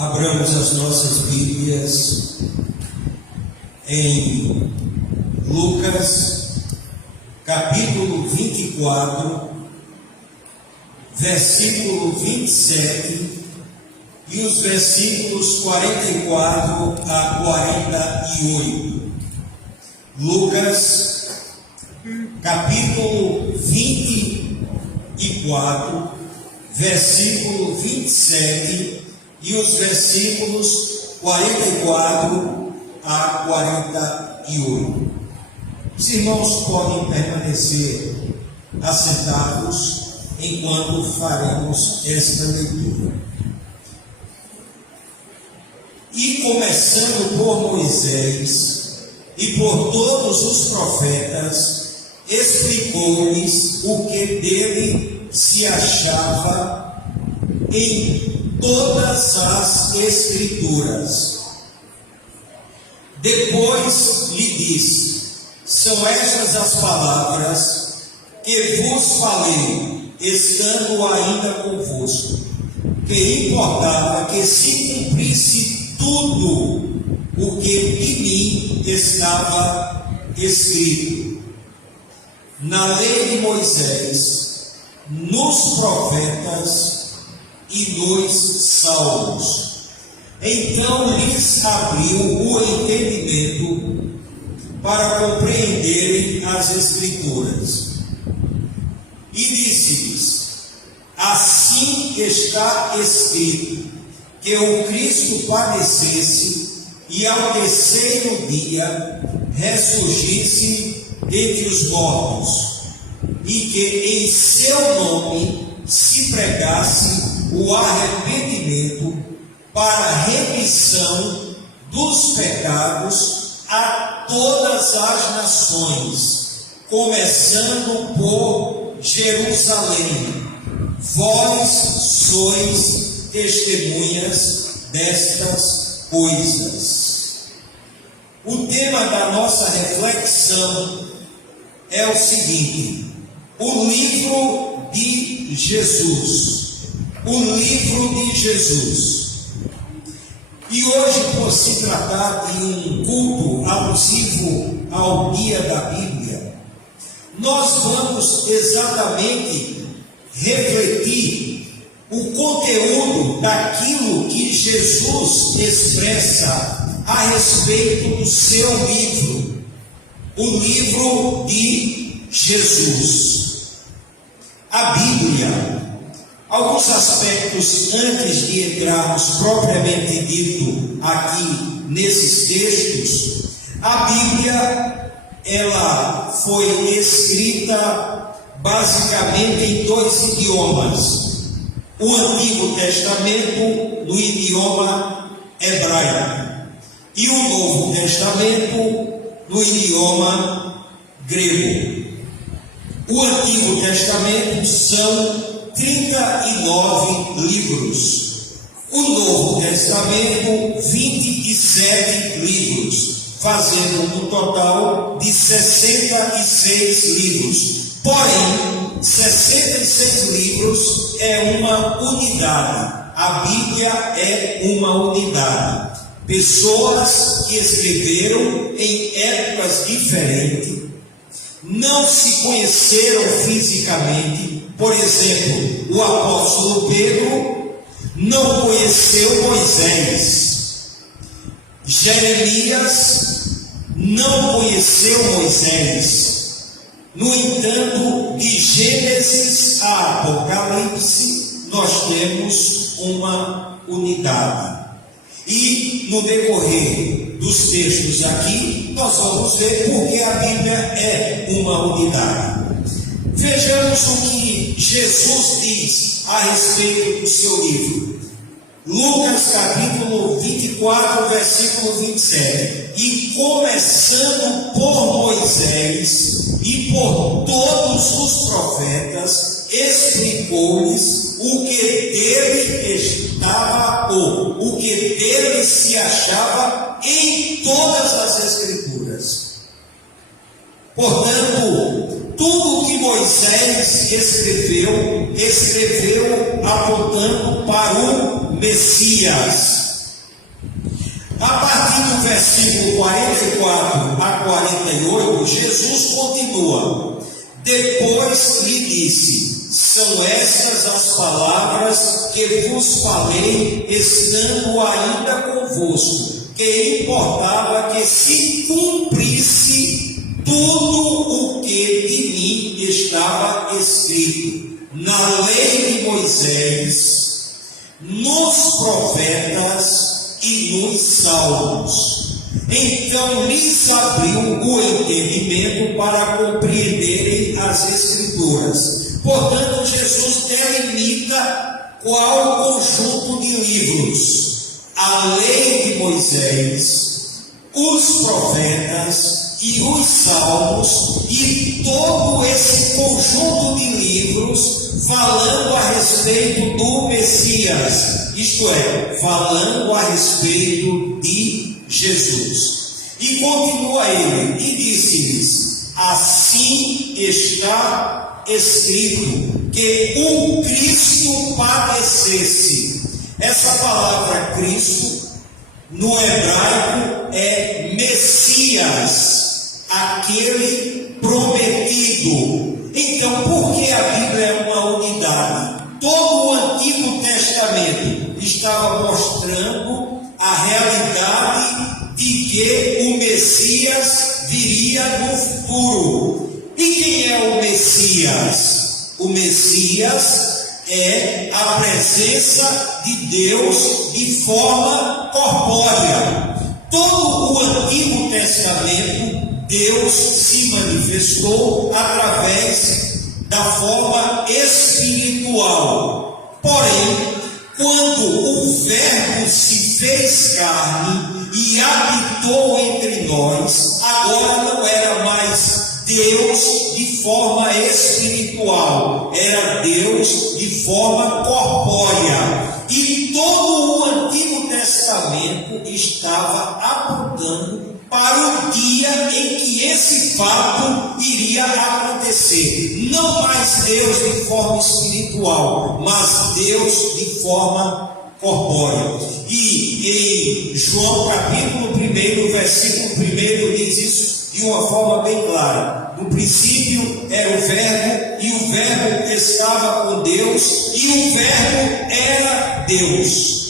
Abramos as nossas Bíblias em Lucas, capítulo 24, versículo 27 e os versículos 44 a 48. Lucas, capítulo 24, versículo 27 e os versículos 44 a 48. Os irmãos podem permanecer assentados enquanto faremos esta leitura. E começando por Moisés e por todos os profetas, explicou-lhes o que dele se achava em todas as Escrituras. Depois lhe disse: são estas as palavras que vos falei, estando ainda convosco, que importava que se cumprisse tudo o que em mim estava escrito na lei de Moisés, nos profetas e nos salmos. Então lhes abriu o entendimento para compreenderem as Escrituras. E disse-lhes: assim está escrito, que o Cristo padecesse e ao terceiro dia ressurgisse dentre os mortos, e que em seu nome se pregasse o arrependimento para a remissão dos pecados a todas as nações, começando por Jerusalém. Vós sois testemunhas destas coisas. O tema da nossa reflexão é o seguinte: o livro de Jesus. O livro de Jesus. E hoje, por se tratar de um culto alusivo ao dia da Bíblia, nós vamos exatamente refletir o conteúdo daquilo que Jesus expressa a respeito do seu livro, o livro de Jesus. A Bíblia, alguns aspectos antes de entrarmos propriamente dito aqui nesses textos. A Bíblia, ela foi escrita basicamente em dois idiomas: o Antigo Testamento no idioma hebraico e o Novo Testamento no idioma grego. O Antigo Testamento são 39 livros, o Novo Testamento 27 livros, fazendo um total de 66 livros. Porém, 66 livros é uma unidade. A Bíblia é uma unidade. Pessoas que escreveram em épocas diferentes, não se conheceram fisicamente. Por exemplo, o apóstolo Pedro não conheceu Moisés. Jeremias não conheceu Moisés. No entanto, de Gênesis a Apocalipse, nós temos uma unidade. E no decorrer dos textos aqui, nós vamos ver porque a Bíblia é uma unidade. Vejamos o que Jesus diz a respeito do seu livro. Lucas capítulo 24, versículo 27. E começando por Moisés e por todos os profetas, explicou-lhes o que dele estava, ou o que dele se achava em todas as Escrituras. Portanto, tudo que Moisés escreveu apontando para o Messias. A partir do versículo 44 a 48, Jesus continua. Depois lhe disse: são estas as palavras que vos falei, estando ainda convosco, que importava que se cumprisse tudo o que de mim estava escrito na lei de Moisés, nos profetas e nos salmos. Então lhes abriu o entendimento para compreenderem as Escrituras. Portanto, Jesus delimita qual conjunto de livros: a lei de Moisés, os profetas e os salmos, e todo esse conjunto de livros falando a respeito do Messias, isto é, falando a respeito de Jesus. E continua ele, e disse-lhes: assim está escrito, que o Cristo padecesse. Essa palavra Cristo no hebraico é Messias, aquele prometido. Então, por que a Bíblia é uma unidade? Todo o Antigo Testamento estava mostrando a realidade de que o Messias viria no futuro. E quem é o Messias? O Messias é a presença de Deus de forma corpórea. Todo o Antigo Testamento, Deus se manifestou através da forma espiritual. Porém, quando o Verbo se fez carne e habitou entre nós, agora não era mais Deus de forma espiritual, era Deus de forma corpórea. E todo o Antigo Testamento estava apontando para o dia em que esse fato iria acontecer. Não mais Deus de forma espiritual, mas Deus de forma corpórea. E em João capítulo 1, versículo 1, diz isso de uma forma bem clara. No princípio era o Verbo, e o Verbo estava com Deus, e o Verbo era Deus.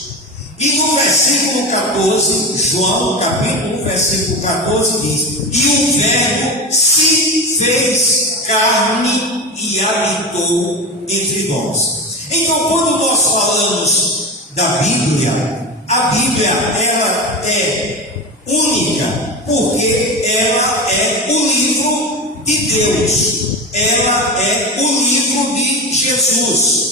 E no versículo 14, João capítulo 1, versículo 14 diz: e o Verbo se fez carne e habitou entre nós. Então, quando nós falamos da Bíblia, a Bíblia ela é única, porque ela é o livro de Deus, ela é o livro de Jesus.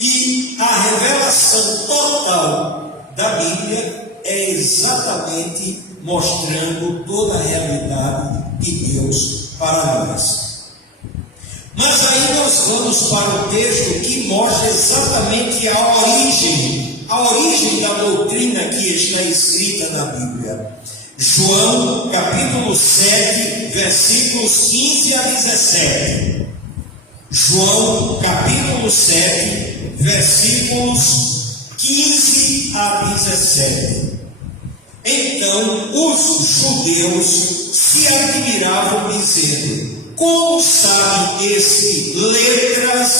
E a revelação total da Bíblia é exatamente mostrando toda a realidade de Deus para nós. Mas aí nós vamos para o texto que mostra exatamente a origem da doutrina que está escrita na Bíblia. João capítulo 7, versículos 15 a 17. João capítulo 7, versículos 15 a 17. Então os judeus se admiravam, dizendo: como sabe este letras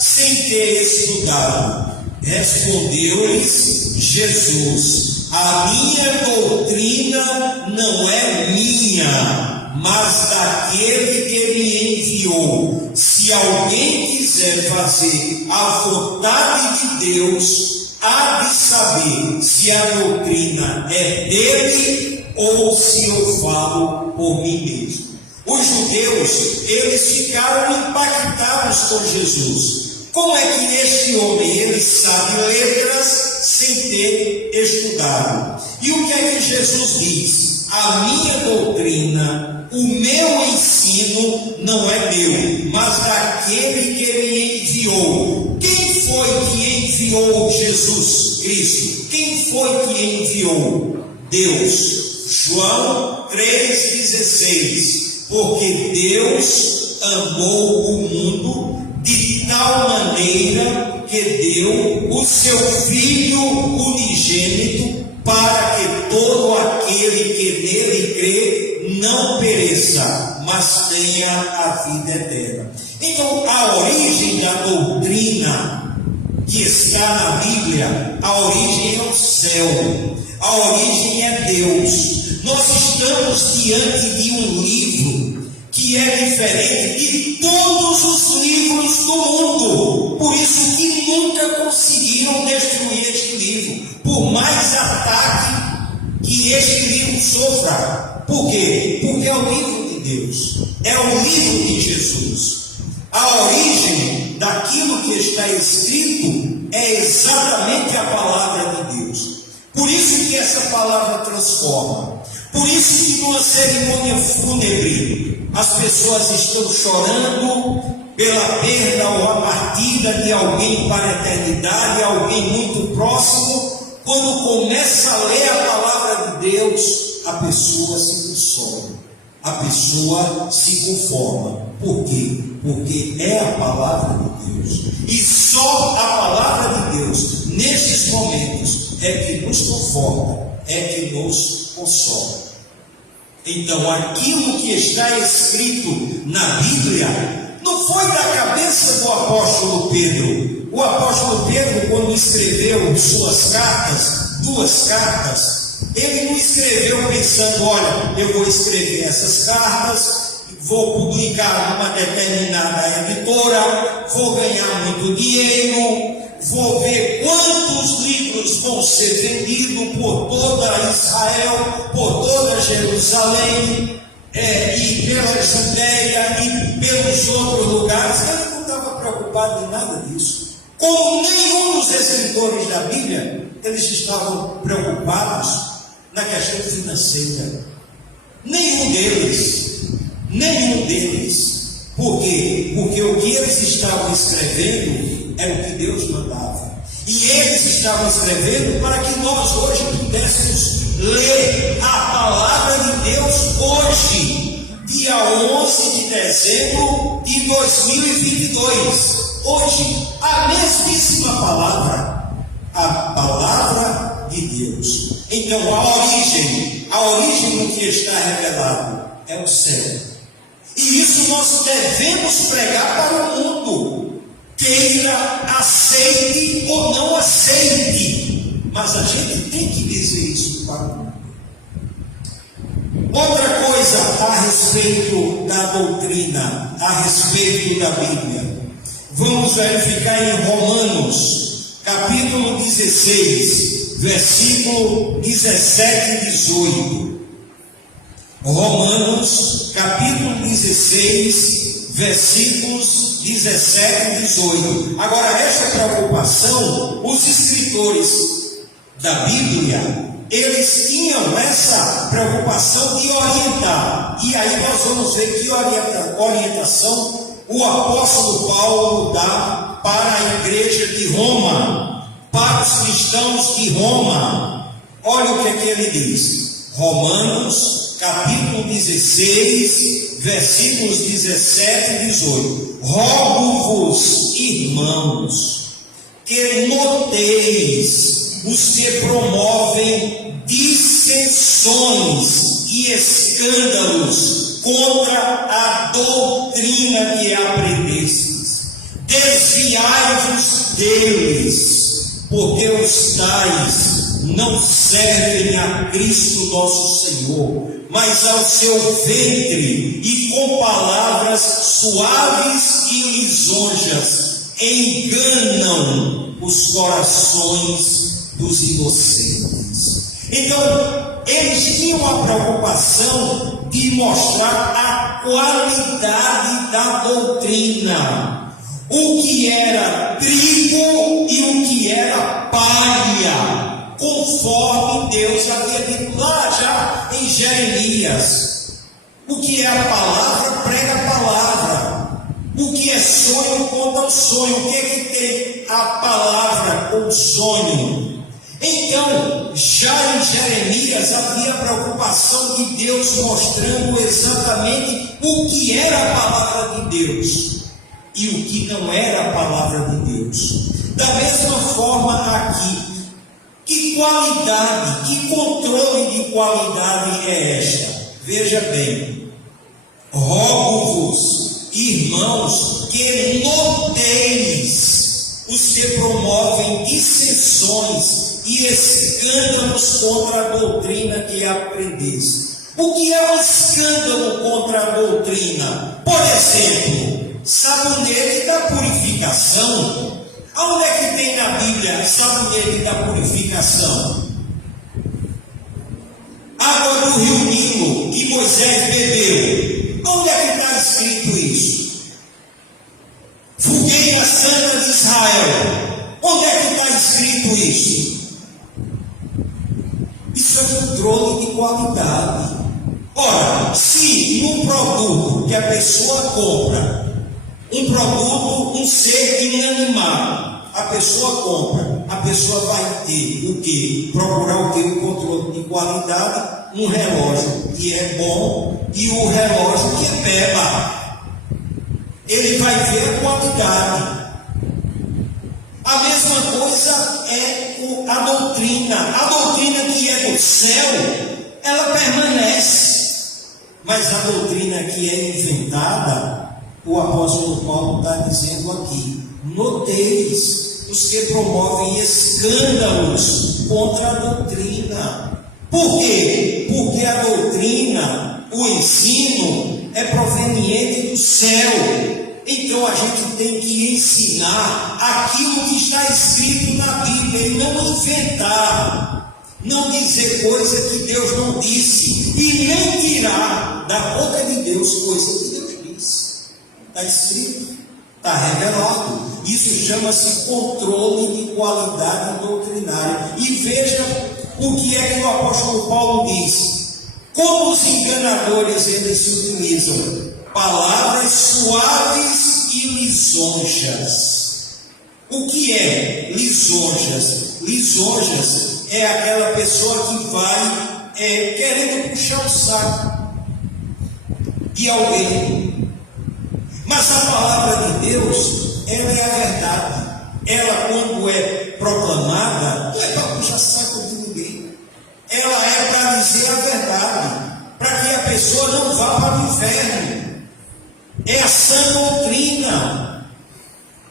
sem ter estudado? Respondeu-lhes Jesus: a minha doutrina não é minha, mas daquele que me enviou. Se alguém quiser fazer a vontade de Deus, há de saber se a doutrina é dele ou se eu falo por mim mesmo. Os judeus, eles ficaram impactados com Jesus. Como é que este homem, ele sabe letras sem ter estudado? E o que é que Jesus diz? A minha doutrina, o meu ensino não é meu, mas daquele que me enviou. Quem foi que enviou Jesus Cristo? Quem foi que enviou? Deus. João 3,16. Porque Deus amou o mundo de tal maneira que deu o seu Filho unigênito, para que todo não pereça, mas tenha a vida eterna. Então, a origem da doutrina que está na Bíblia, a origem é o céu, a origem é Deus. Nós estamos diante de um livro que é diferente de todos os livros do mundo, por isso que nunca conseguiram destruir este livro, por mais ataque que este livro sofra. Por quê? Porque é o livro de Deus, é o livro de Jesus. A origem daquilo que está escrito é exatamente a palavra de Deus. Por isso que essa palavra transforma. Por isso que numa cerimônia fúnebre as pessoas estão chorando pela perda ou a partida de alguém para a eternidade, alguém muito próximo. Quando começa a ler a palavra de Deus, a pessoa se consola, a pessoa se conforma. Por quê? Porque é a palavra de Deus, e só a palavra de Deus nesses momentos é que nos conforta, é que nos consola. Então, aquilo que está escrito na Bíblia não foi da cabeça do apóstolo Pedro. O apóstolo Pedro, quando escreveu suas cartas, 2 cartas, ele não escreveu pensando: olha, eu vou escrever essas cartas, vou publicar numa determinada editora, vou ganhar muito dinheiro, vou ver quantos livros vão ser vendidos por toda Israel, por toda Jerusalém, e pela Judéia e pelos outros lugares. Ele não estava preocupado em nada disso. Como nenhum dos escritores da Bíblia, eles estavam preocupados na questão financeira. Nenhum deles. Por quê? Porque o que eles estavam escrevendo era o que Deus mandava. E eles estavam escrevendo para que nós hoje pudéssemos ler a palavra de Deus hoje, dia 11 de dezembro de 2022. Hoje, a mesmíssima palavra, a palavra de Deus. Então, a origem do que está revelado é o céu. E isso nós devemos pregar para o mundo, queira, aceite ou não aceite, mas a gente tem que dizer isso para o mundo. Outra coisa a respeito da doutrina, a respeito da Bíblia, vamos verificar em Romanos, capítulo 16, versículo 17 e 18. Romanos, capítulo 16, versículos 17 e 18. Agora, essa preocupação, os escritores da Bíblia, eles tinham essa preocupação de orientar. E aí nós vamos ver que orientação o apóstolo Paulo dá para a igreja de Roma, para os cristãos de Roma. Olha o que é que ele diz. Romanos, capítulo 16, versículos 17 e 18. Rogo-vos, irmãos, que noteis os que promovem dissensões e escândalos contra a doutrina que aprendestes. Desviai-vos deles, porque os tais não servem a Cristo nosso Senhor, mas ao seu ventre, e com palavras suaves e lisonjas enganam os corações dos inocentes. Então, eles tinham a preocupação de mostrar a qualidade da doutrina, o que era trigo e o que era palha, conforme Deus havia dito lá já em Jeremias. O que é a palavra, prega a palavra. O que é sonho, conta o sonho. O que é que tem a palavra com o sonho? Então, já em Jeremias havia preocupação de Deus mostrando exatamente o que era a palavra de Deus e o que não era a palavra de Deus. Da mesma forma aqui, que qualidade, que controle de qualidade é esta? Veja bem, rogo-vos, irmãos, que noteis os que promovem dissensões e escândalos contra a doutrina que aprendeste. O que é um escândalo contra a doutrina? Por exemplo, sabonete da purificação. Aonde é que tem na Bíblia sabonete da purificação? Água do rio Nilo que Moisés bebeu. Onde é que está escrito isso? Fogueira santa de Israel. Onde é que está escrito isso? Isso é controle de qualidade. Ora, se num produto que a pessoa compra, um produto, um ser inanimado, a pessoa compra, a pessoa vai ter o quê? Procurar o quê? O controle de qualidade, um relógio que é bom e o relógio que é peba. Ele vai ver a qualidade. A mesma coisa é a doutrina. A doutrina que é do céu, ela permanece. Mas a doutrina que é inventada, o apóstolo Paulo está dizendo aqui: noteis os que promovem escândalos contra a doutrina. Por quê? Porque a doutrina, o ensino, é proveniente do céu. Então a gente tem que ensinar aquilo que está escrito na Bíblia e não inventar. Não dizer coisa que Deus não disse e nem tirar da boca de Deus coisa que Deus disse. Está escrito, está revelado. Isso chama-se controle de qualidade doutrinária. E veja o que é que o apóstolo Paulo diz. Como os enganadores eles se utilizam? Palavras suaves e lisonjas. O que é lisonjas? Lisonjas é aquela pessoa que vai querendo puxar o saco de alguém. Mas a palavra de Deus, ela é a verdade. Ela, quando é proclamada, não é para puxar saco de ninguém. Ela é para dizer a verdade, para que a pessoa não vá para o inferno. É a sã doutrina.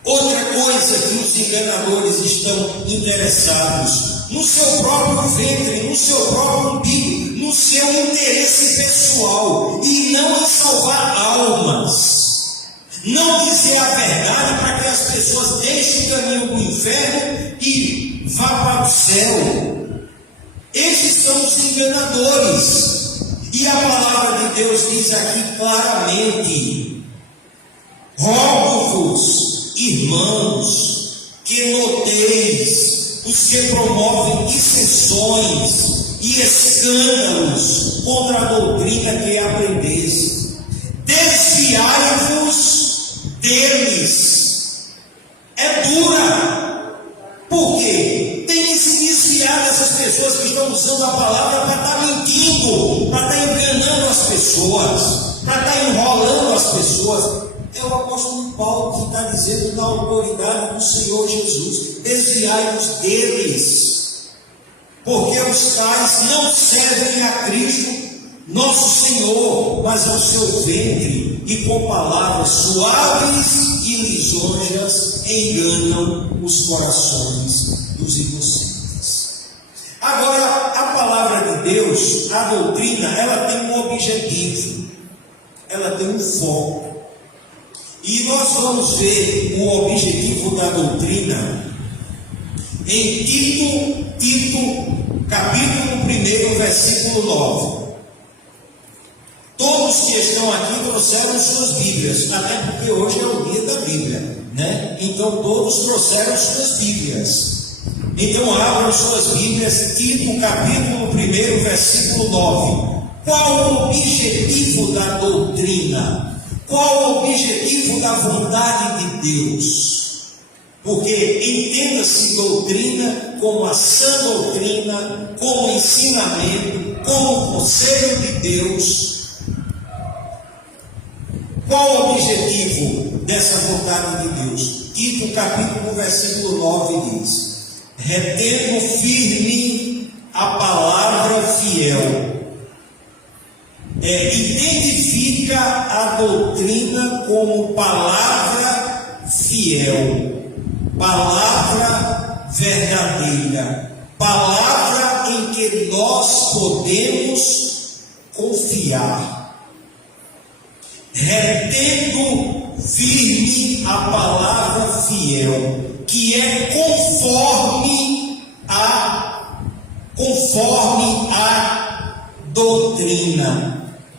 Outra coisa que os enganadores estão interessados no seu próprio ventre, no seu próprio umbigo, no seu interesse pessoal e não em salvar almas. Não dizer a verdade para que as pessoas deixem o caminho do inferno e vá para o céu. Esses são os enganadores. E a palavra de Deus diz aqui claramente: rogo-vos, irmãos, que noteis os que promovem dissensões e escândalos contra a doutrina que aprendeste. Desviai-vos deles. É dura. Por quê? Tem se desviado essas pessoas que estão usando a palavra para estar mentindo, para estar enganando as pessoas, para estar enrolando as pessoas. É o apóstolo Paulo que está dizendo na autoridade do Senhor Jesus: desviai-vos deles, porque os tais não servem a Cristo, nosso Senhor, mas ao seu ventre, e com palavras suaves e lisonjas enganam os corações dos inocentes. Agora, a palavra de Deus, a doutrina, ela tem um objetivo, ela tem um foco. E nós vamos ver o objetivo da doutrina em Tito, capítulo 1, versículo 9. Todos que estão aqui trouxeram suas Bíblias, até porque hoje é o dia da Bíblia, né? Então todos trouxeram suas Bíblias. Então abram suas Bíblias, Tito, capítulo 1, versículo 9. Qual o objetivo da doutrina? Qual o objetivo da vontade de Deus? Porque entenda-se doutrina como a sã doutrina, como ensinamento, como conselho de Deus. Qual o objetivo dessa vontade de Deus? Tito capítulo versículo 9 diz: retendo firme a palavra fiel. identifica a doutrina como palavra fiel, palavra verdadeira, palavra em que nós podemos confiar, retendo firme a palavra fiel, que é conforme a doutrina,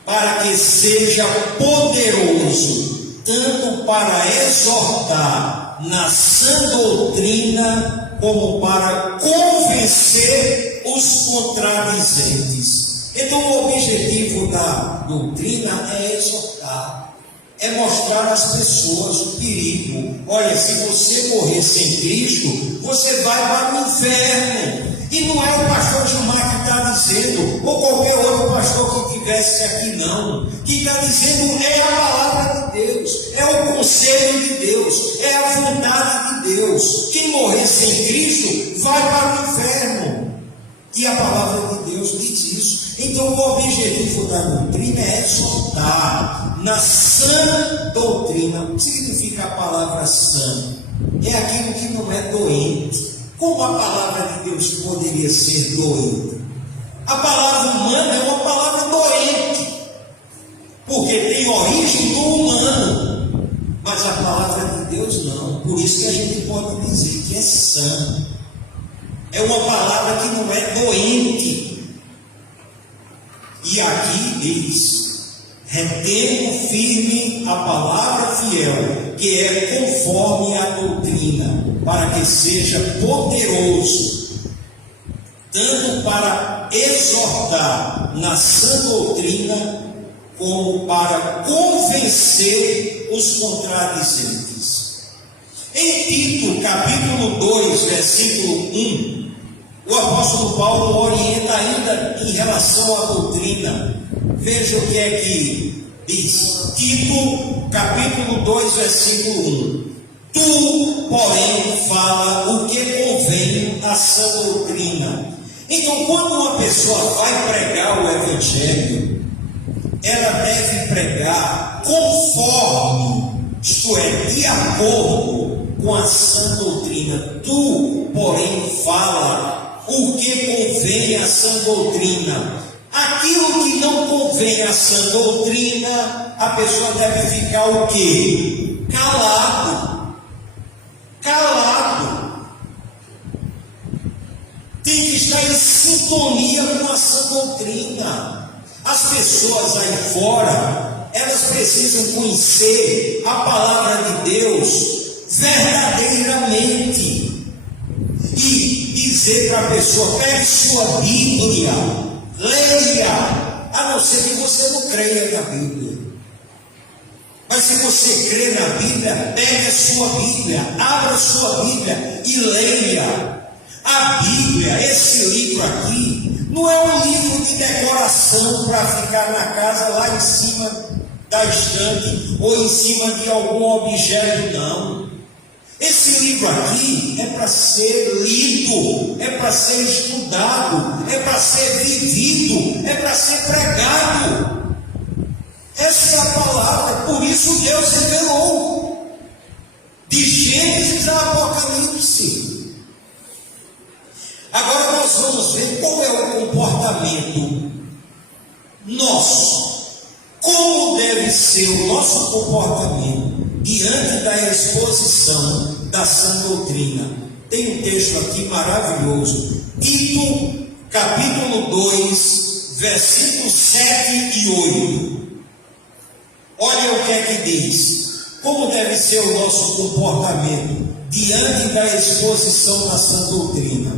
para que seja poderoso tanto para exortar na sã doutrina, como para convencer os contradizentes. Então o objetivo da doutrina é exortar, é mostrar às pessoas o perigo. Olha, se você morrer sem Cristo, você vai para o inferno. E não é o pastor Gilmar que está dizendo, ou qualquer outro pastor que estivesse aqui, não. Quem está dizendo é a palavra de Deus, é o conselho de Deus, é a vontade de Deus. Quem morrer sem Cristo vai para o inferno. E a palavra de Deus diz isso. Então o objetivo da doutrina é exortar na sã doutrina. O que significa a palavra sã? É aquilo que não é doente. Como a palavra de Deus poderia ser doente? A palavra humana é uma palavra doente, porque tem origem do humano, mas a palavra de Deus não. Por isso que a gente pode dizer que é sã. É uma palavra que não é doente. E aqui diz: retendo firme a palavra fiel, que é conforme a doutrina, para que seja poderoso tanto para exortar na sã doutrina, como para convencer os contradizentes. Em Tito, capítulo 2, versículo 1, o apóstolo Paulo orienta ainda em relação à doutrina. Veja o que é que diz. Tito, capítulo 2, versículo 1. Tu, porém, fala o que convém à sã doutrina. Então, quando uma pessoa vai pregar o Evangelho, ela deve pregar conforme, isto é, de acordo com a sã doutrina. Tu, porém, fala o que convém à sã doutrina. Aquilo que não convém à sã doutrina, a pessoa deve ficar o quê? Calado. Tem que estar em sintonia com a sã doutrina. As pessoas aí fora, elas precisam conhecer a palavra de Deus verdadeiramente e dizer para a pessoa: pegue sua Bíblia, leia, a não ser que você não creia na Bíblia. Mas se você crê na Bíblia, pegue a sua Bíblia, abra a sua Bíblia e leia. A Bíblia, esse livro aqui, não é um livro de decoração para ficar na casa lá em cima da estante ou em cima de algum objeto, não. Esse livro aqui é para ser lido, é para ser estudado, é para ser vivido, é para ser pregado. Essa é a palavra. Por isso Deus revelou de Gênesis a Apocalipse. Agora nós vamos ver qual é o comportamento nosso. Como deve ser o nosso comportamento diante da exposição da sã doutrina. Tem um texto aqui maravilhoso. Tito, capítulo 2, versículos 7 e 8. Olha o que é que diz. Como deve ser o nosso comportamento diante da exposição da sã doutrina.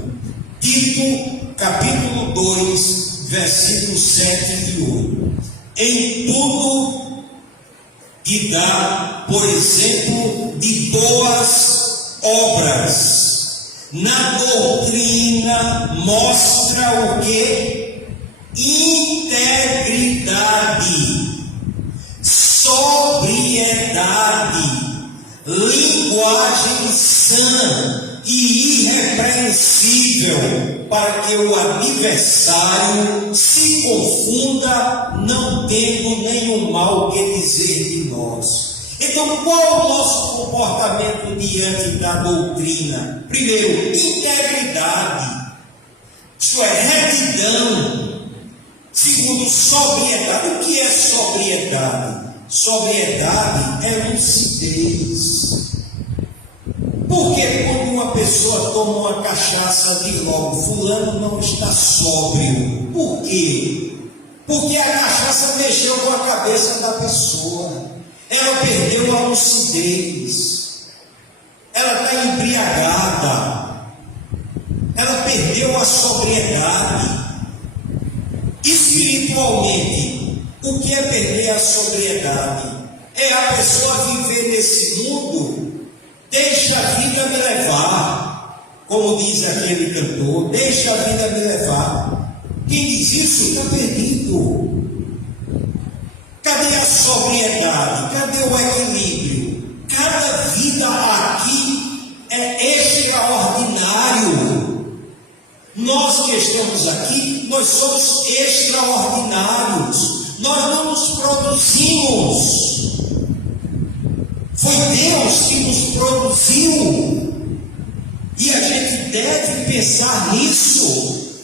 Tito, capítulo 2, versículos 7 e 8. Em tudo que dá, por exemplo, de boas obras. Na doutrina mostra o que? Integridade, sobriedade, linguagem sã e irrepreensível, para que o adversário se confunda, não tendo nenhum mal que dizer de nós. Então, qual é o nosso comportamento diante da doutrina? Primeiro, integridade, isto é, retidão. Segundo, sobriedade. O que é sobriedade? Sobriedade é lucidez. Porque quando uma pessoa toma uma cachaça, diz logo, fulano não está sóbrio. Por quê? Porque a cachaça mexeu com a cabeça da pessoa. Ela perdeu a lucidez. Ela está embriagada. Ela perdeu a sobriedade. Espiritualmente, o que é perder a sobriedade? É a pessoa viver nesse mundo, deixa a vida me levar, como diz aquele cantor, deixa a vida me levar. Quem diz isso está perdido. Cadê a sobriedade? Cadê o equilíbrio? Cada vida aqui é extraordinário. Nós que estamos aqui, nós somos extraordinários. Nós não nos produzimos. Foi Deus que nos produziu. E a gente deve pensar nisso.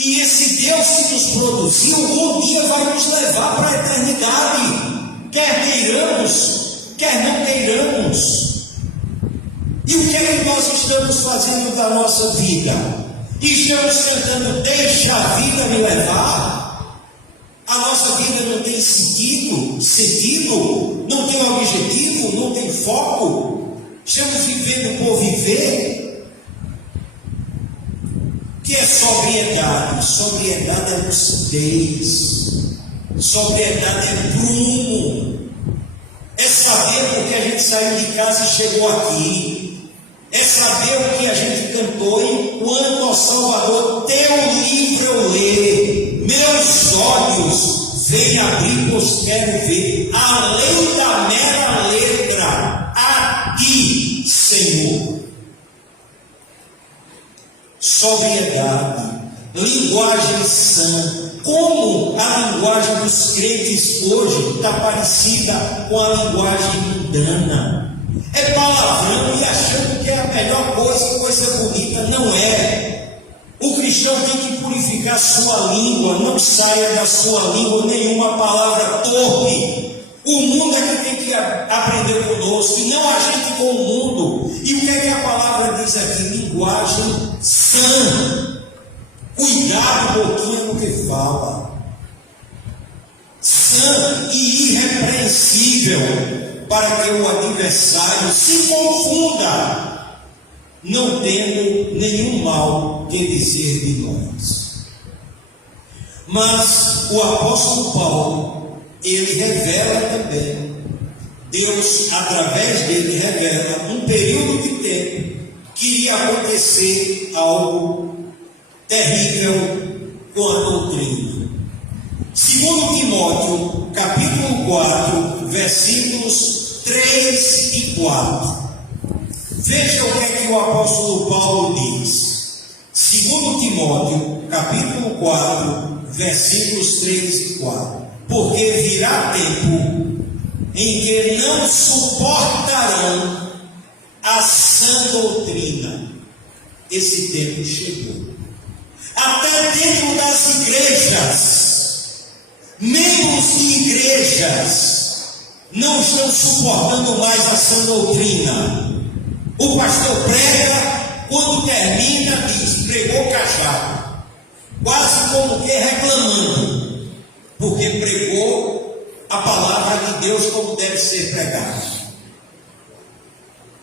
E esse Deus que nos produziu, um dia vai nos levar para a eternidade. Quer queiramos, quer não queiramos. E o que é que nós estamos fazendo da nossa vida? Estamos tentando deixar a vida me levar? A nossa vida não tem sentido, não tem objetivo, não tem foco. Estamos vivendo por viver. O que é sobriedade? Sobriedade é lucidez. Sobriedade é prumo. É saber porque a gente saiu de casa e chegou aqui. É saber o que a gente cantou enquanto ao Salvador, teu livro eu leio, meus olhos vêm abrir, pois quero ver, além da mera letra, a ti, Senhor. Sobriedade, linguagem sã. Como a linguagem dos crentes hoje está parecida com a linguagem mundana. É palavrão e achando que é a melhor coisa, coisa bonita. Não é. O cristão tem que purificar sua língua. Não saia da sua língua nenhuma palavra torpe. O mundo é que tem que aprender conosco, e não a gente com o mundo. E o que é que a palavra diz aqui? Linguagem sã. Cuidado, boquinha, no que fala. Sã e irrepreensível, para que o adversário se confunda, não tendo nenhum mal que dizer de nós. Mas o apóstolo Paulo, ele revela também, Deus através dele revela um período de tempo que iria acontecer algo terrível com a doutrina. Segundo Timóteo, capítulo 4, versículos 3 e 4. Veja o que é que o apóstolo Paulo diz. Segundo Timóteo, capítulo 4, versículos 3 e 4. Porque virá tempo em que não suportarão a sã doutrina. Esse tempo chegou. Até dentro das igrejas, membros de igrejas não estão suportando mais a sã doutrina. O pastor prega, quando termina, diz, pregou cajado, quase como que reclamando, porque pregou a palavra de Deus como deve ser pregada.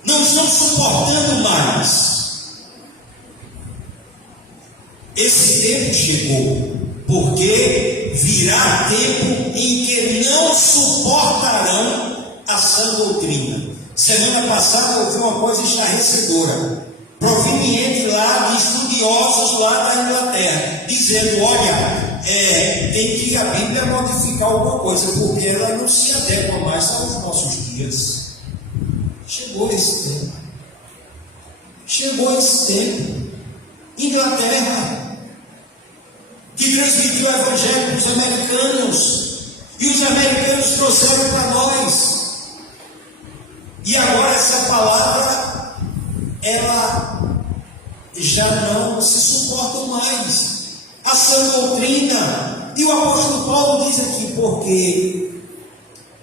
Não estão suportando mais. Esse tempo chegou, porque virá tempo em que não suportarão a sã doutrina. Semana passada eu vi uma coisa estarrecedora, proveniente lá de estudiosos lá da Inglaterra, dizendo, olha, tem que a Bíblia modificar alguma coisa, porque ela não se adequa mais aos nossos dias. Chegou esse tempo. Chegou esse tempo. Inglaterra, que transmitiu o evangelho para os americanos, e os americanos trouxeram para nós. E agora essa palavra, ela já não se suporta mais. A sã doutrina. E o apóstolo Paulo diz aqui, porque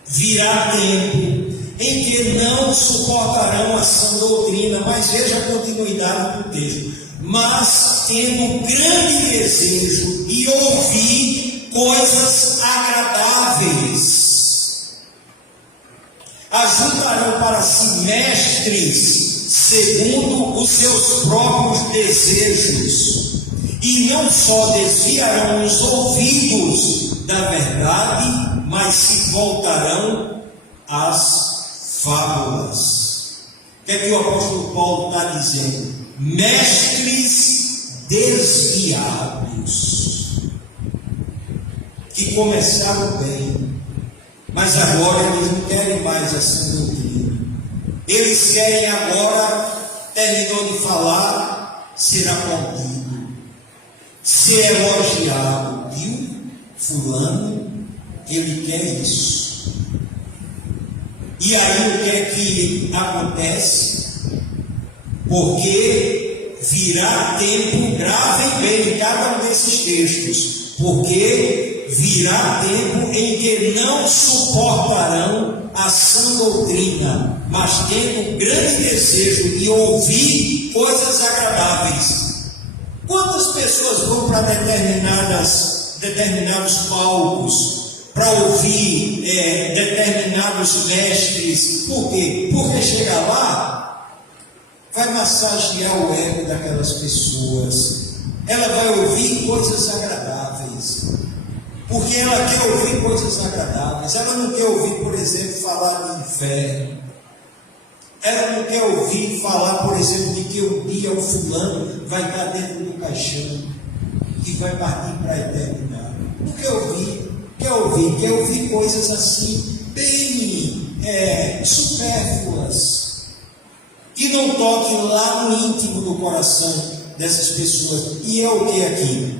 virá tempo em que não suportarão a sã doutrina. Mas veja a continuidade do texto. Mas tendo grande desejo de ouvir coisas agradáveis, ajuntarão para si mestres segundo os seus próprios desejos, e não só desviarão os ouvidos da verdade, mas se voltarão às fábulas. O que é que o apóstolo Paulo está dizendo? Mestres desviados, que começaram bem, mas agora eles não querem mais essa doutrina. Eles querem agora, terminou de falar, ser aplaudido, ser elogiado. Viu? Fulano, ele quer isso. E aí o que é que acontece? Porque virá tempo, gravem bem cada um desses textos, porque virá tempo em que não suportarão a sã doutrina, mas tendo grande desejo de ouvir coisas agradáveis. Quantas pessoas vão para determinados palcos para ouvir determinados mestres? Por quê? Porque chega lá, vai massagear o ego daquelas pessoas. Ela vai ouvir coisas agradáveis. Porque ela quer ouvir coisas agradáveis. Ela não quer ouvir, por exemplo, falar do inferno. Ela não quer ouvir falar, por exemplo, de que um dia o fulano vai estar dentro do caixão e vai partir para a eternidade. Não quer ouvir. Quer ouvir coisas assim, bem supérfluas, que não toquem lá no íntimo do coração dessas pessoas. E é o que aqui?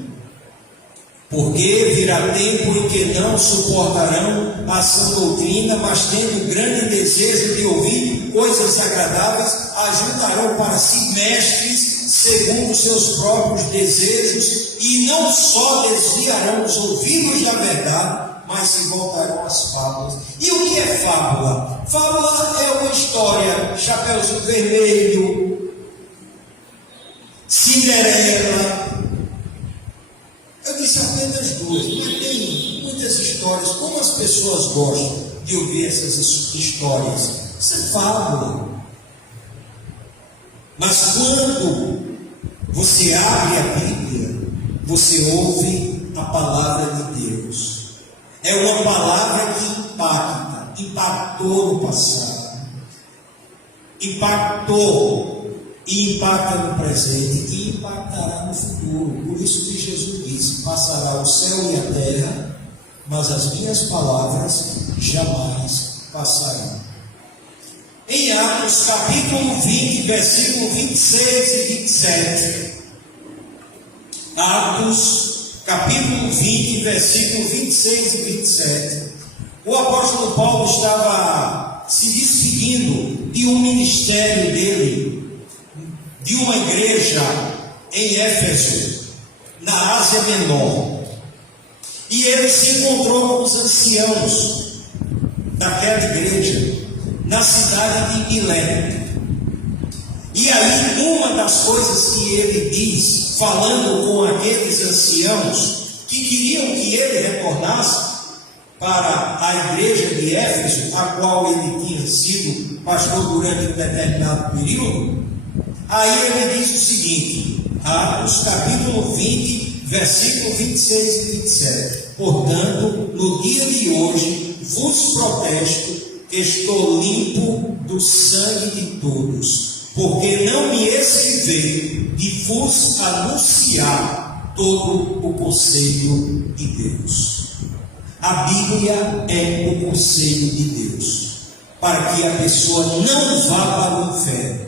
Porque virá tempo em que não suportarão a sã doutrina, mas tendo grande desejo de ouvir coisas agradáveis, ajuntarão para si mestres segundo os seus próprios desejos, e não só desviarão os ouvidos da verdade, mas se voltarão às fábulas. E o que é fábula? Fábula é uma história, Chapeuzinho Vermelho, Cinderela. Eu disse apenas duas, mas tem muitas histórias. Como as pessoas gostam de ouvir essas histórias? Isso é fábula. Mas quando você abre a Bíblia, você ouve a palavra de Deus. É uma palavra que impactou no passado, impactou e impacta no presente e impactará no futuro. Por isso que Jesus disse: passará o céu e a terra, mas as minhas palavras jamais passarão. Em Atos capítulo 20, versículo 26 e 27. Atos capítulo 20, versículo 26 e 27. O apóstolo Paulo estava se despedindo de um ministério dele, de uma igreja em Éfeso, na Ásia Menor. E ele se encontrou com os anciãos daquela igreja, na cidade de Mileto. E aí, uma das coisas que ele diz, falando com aqueles anciãos que queriam que ele retornasse para a igreja de Éfeso, a qual ele tinha sido pastor durante um determinado período, aí ele diz o seguinte, Atos capítulo 20, versículo 26 e 27. Portanto, no dia de hoje, vos protesto que estou limpo do sangue de todos, porque não me esquivei de vos anunciar todo o conselho de Deus. A Bíblia é o conselho de Deus, para que a pessoa não vá para o inferno.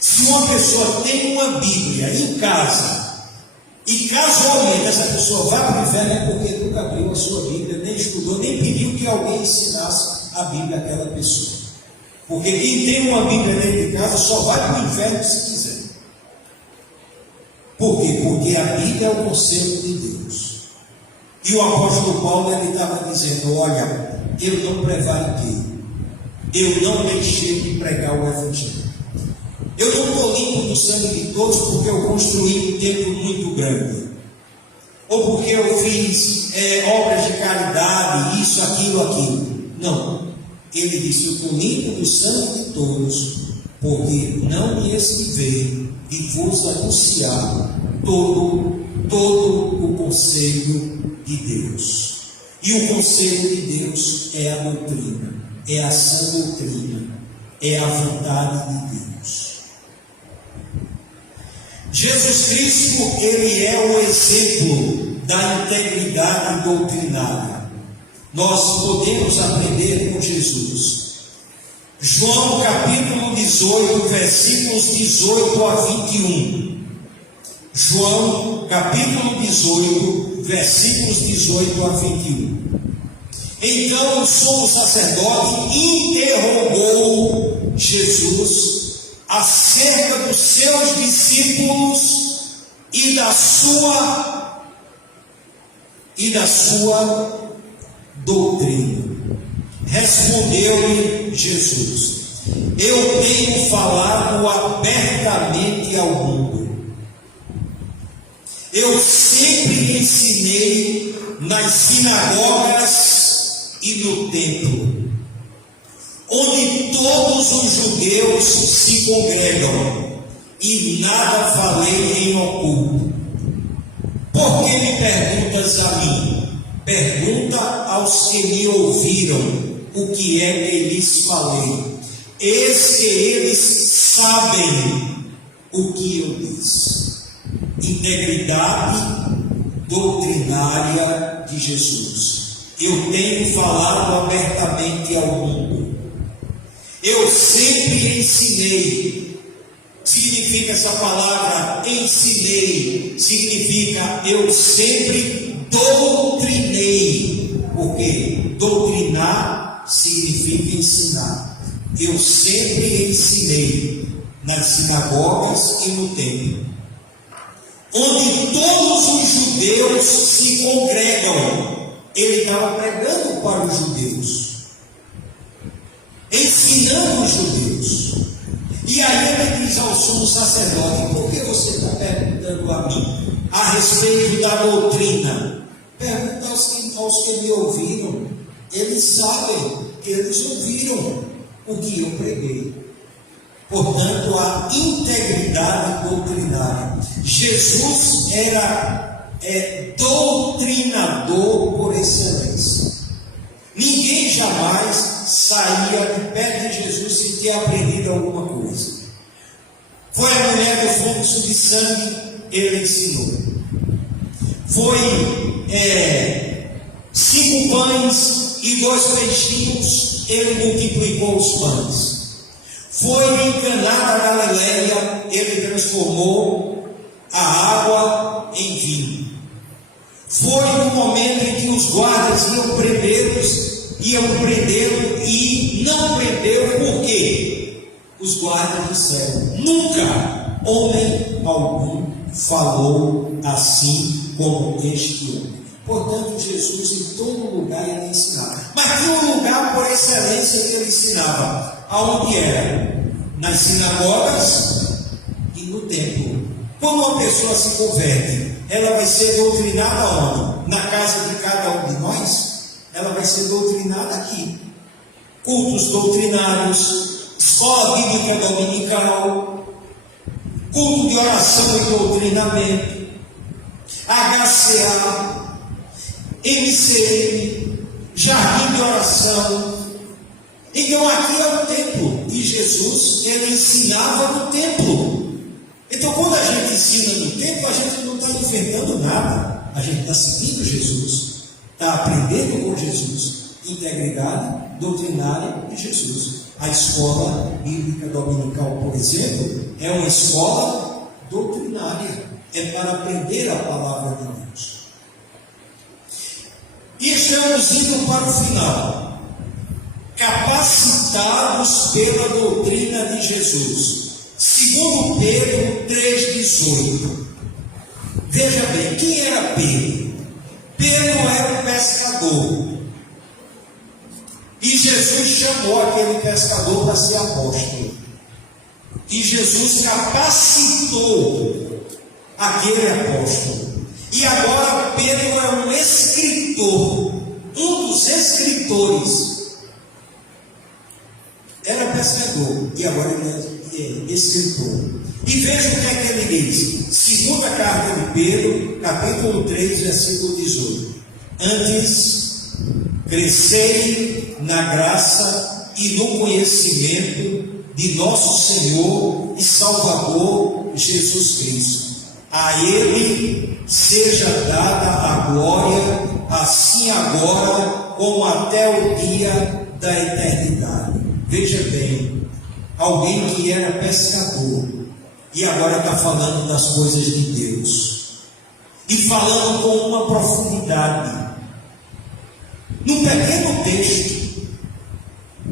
Se uma pessoa tem uma Bíblia em casa e casualmente essa pessoa vai para o inferno, é porque nunca abriu a sua Bíblia, nem estudou, nem pediu que alguém ensinasse a Bíblia àquela pessoa. Porque quem tem uma Bíblia dentro de casa só vai para o inferno se quiser. Por quê? Porque a Bíblia é o conselho de Deus. E o apóstolo Paulo, ele estava dizendo: olha, eu não prevariquei, eu não deixei de pregar o Evangelho. Eu não estou limpo do sangue de todos porque eu construí um templo muito grande, ou porque eu fiz obras de caridade, isso, aquilo. Não, ele disse: eu estou limpo do sangue de todos, porque não me esquivei de vos anunciar todo o conselho de Deus. E o conselho de Deus é a doutrina, é a sã doutrina, é a vontade de Deus. Jesus Cristo, ele é o exemplo da integridade doutrinária. Nós podemos aprender com Jesus. João capítulo 18, versículos 18 a 21. João capítulo 18, versículos 18 a 21. Então o sumo sacerdote interrogou Jesus acerca dos seus discípulos e da sua doutrina. Respondeu-lhe Jesus: eu tenho falado abertamente ao mundo. Eu sempre ensinei nas sinagogas e no templo, onde todos os judeus se congregam, e nada falei em oculto. Por que me perguntas a mim? Pergunta aos que me ouviram o que é que lhes falei. Eis que eles sabem o que eu disse. Integridade doutrinária de Jesus. Eu tenho falado abertamente ao mundo. Eu sempre ensinei. Significa essa palavra ensinei, significa eu sempre doutrinei. Porque doutrinar significa ensinar. Eu sempre ensinei nas sinagogas e no templo, onde todos os judeus se congregam. Ele estava pregando para os judeus, ensinando os judeus. E aí ele diz ao sumo sacerdote: por que você está perguntando a mim a respeito da doutrina? Pergunta aos que me ouviram. Eles sabem, eles ouviram o que eu preguei. Portanto, a integridade doutrinária. Jesus era doutrinador por excelência. Ninguém jamais saía de perto de Jesus sem ter aprendido alguma coisa. Foi a mulher do fluxo de sangue, ele ensinou. Foi 5 pães e 2 peixinhos, ele multiplicou os pães. Foi em Caná da Galileia, ele transformou a água em vinho. Foi no momento em que os guardas iam prendê-lo e não prendeu, por quê? Os guardas disseram: nunca homem algum falou assim como este homem. Portanto, Jesus em todo lugar ele ensinava. Mas tinha um lugar por excelência que ele ensinava. Aonde era? Nas sinagogas e no templo. Quando uma pessoa se converte, ela vai ser doutrinada onde? Na casa de cada um de nós? Ela vai ser doutrinada aqui. Cultos doutrinários, escola bíblica dominical, culto de oração e doutrinamento, HCA, MCM, jardim de oração. Então aqui é o templo, e Jesus, ele ensinava no templo. Então quando a gente ensina no templo, a gente não está inventando nada, a gente está seguindo Jesus, está aprendendo com Jesus. Integridade doutrinária de Jesus. A escola bíblica dominical, por exemplo, é uma escola doutrinária, é para aprender a palavra de Deus. E estamos indo para o final, capacitados pela doutrina de Jesus. Segundo Pedro 3,18. Veja bem, quem era Pedro? Pedro era um pescador. E Jesus chamou aquele pescador para ser apóstolo. E Jesus capacitou aquele apóstolo. E agora Pedro é um escritor, um dos escritores. Era pescador e agora ele é escritor. E veja o que é que ele diz. Segunda carta de Pedro, capítulo 3, versículo 18. Antes, crescei na graça e no conhecimento de nosso Senhor e Salvador Jesus Cristo. A Ele seja dada a glória, assim agora como até o dia da eternidade. Veja bem, alguém que era pescador e agora está falando das coisas de Deus e falando com uma profundidade. Num pequeno texto,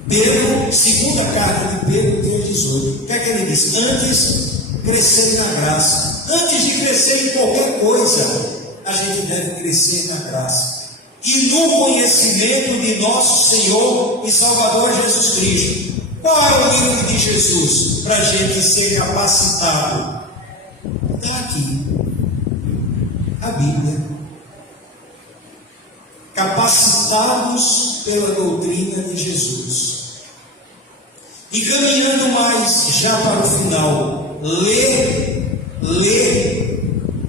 Pedro, segunda carta de Pedro 3,18, o que é que ele diz? Antes, crescer na graça. Antes de crescer em qualquer coisa, a gente deve crescer na graça. E no conhecimento de nosso Senhor e Salvador Jesus Cristo. Qual é o livro de Jesus para a gente ser capacitado? Está aqui, a Bíblia. Capacitados pela doutrina de Jesus. E caminhando mais já para o final, ler,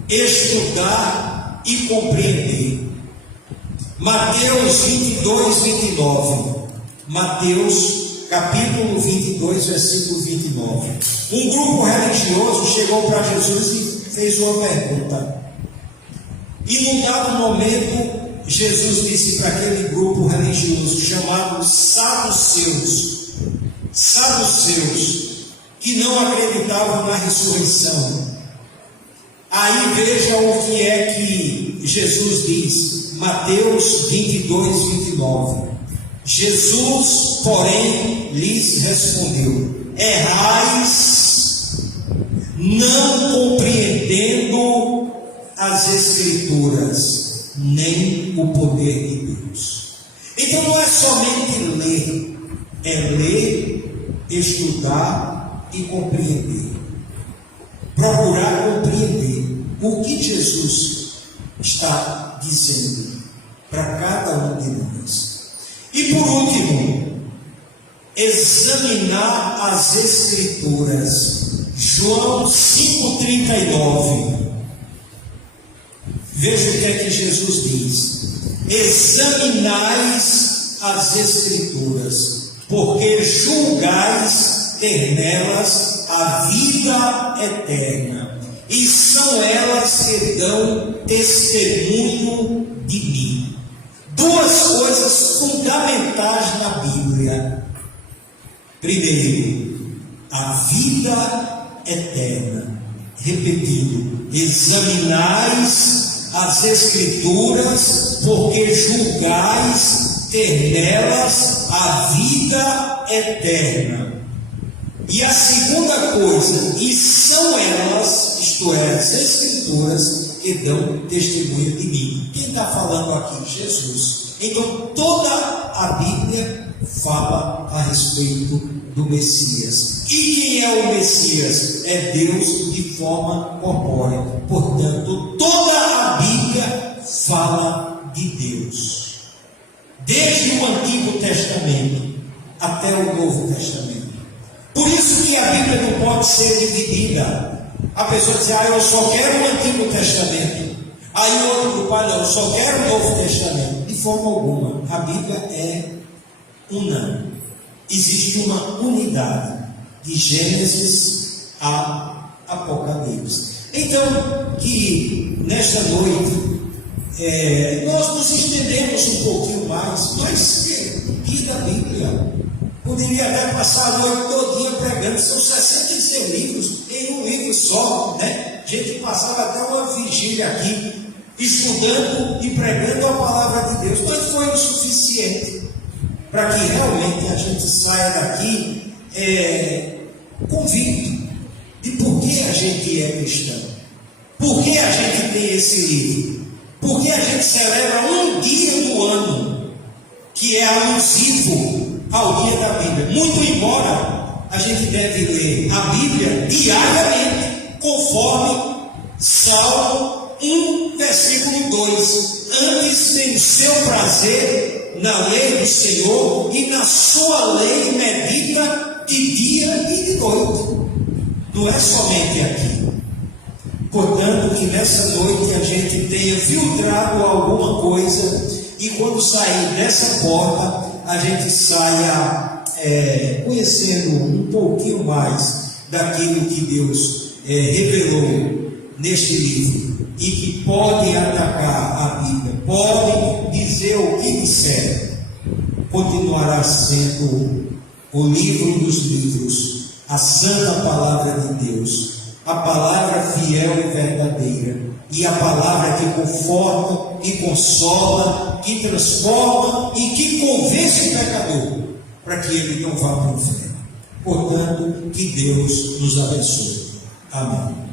estudar e compreender. Mateus 22, 29. Mateus capítulo 22, versículo 29. Um grupo religioso chegou para Jesus e fez uma pergunta. E num dado momento, Jesus disse para aquele grupo religioso chamado saduceus, que não acreditavam na ressurreição. Aí veja o que é que Jesus diz, Mateus 22, 29. Jesus, porém, lhes respondeu: errais, não compreendendo as Escrituras, nem o poder de Deus. Então não é somente ler, é ler, estudar e compreender. Procurar compreender o que Jesus está dizendo para cada um de nós. E por último, examinar as Escrituras. João 5,39. Veja o que é que Jesus diz: examinais as Escrituras, porque julgais ter nelas a vida eterna, e são elas que dão testemunho de mim. Duas coisas fundamentais na Bíblia. Primeiro, a vida eterna. Repetindo, examinais as Escrituras, porque julgais ter nelas a vida eterna. E a segunda coisa, e são elas, isto é, as Escrituras, que dão testemunho de mim. Quem está falando aqui? Jesus. Então toda a Bíblia fala a respeito do Messias. E quem é o Messias? É Deus de forma corpórea. Portanto, toda a Bíblia fala de Deus, desde o Antigo Testamento até o Novo Testamento. Por isso que a Bíblia não pode ser dividida. A pessoa diz: eu só quero o Antigo Testamento. Aí o outro grupo: não, eu só quero o Novo Testamento. De forma alguma. A Bíblia é unânime. Existe uma unidade de Gênesis a Apocalipse. Então, que nesta noite nós nos estendemos um pouquinho mais, mas que dia da Bíblia. Poderia até passar a noite todinha pregando, são 66 livros em um livro só, né? A gente passava até uma vigília aqui, estudando e pregando a palavra de Deus, mas foi o suficiente para que realmente a gente saia daqui convicto de por que a gente é cristão, por que a gente tem esse livro, por que a gente celebra um dia do ano que é alusivo ao dia da Bíblia. Muito embora a gente deve ler a Bíblia diariamente, conforme Salmo 1, versículo 2. Antes tem o seu prazer na lei do Senhor, e na sua lei medita de dia e de noite. Não é somente aqui. Portanto, que nessa noite a gente tenha filtrado alguma coisa, e quando sair dessa porta, a gente saia conhecendo um pouquinho mais daquilo que Deus revelou neste livro, e que pode atacar a Bíblia, pode dizer o que disser, continuará sendo o livro dos livros, a santa palavra de Deus, a palavra fiel e verdadeira, e a palavra que conforta, que consola, que transforma e que convence o pecador, para que ele não vá para o inferno. Portanto, que Deus nos abençoe. Amém.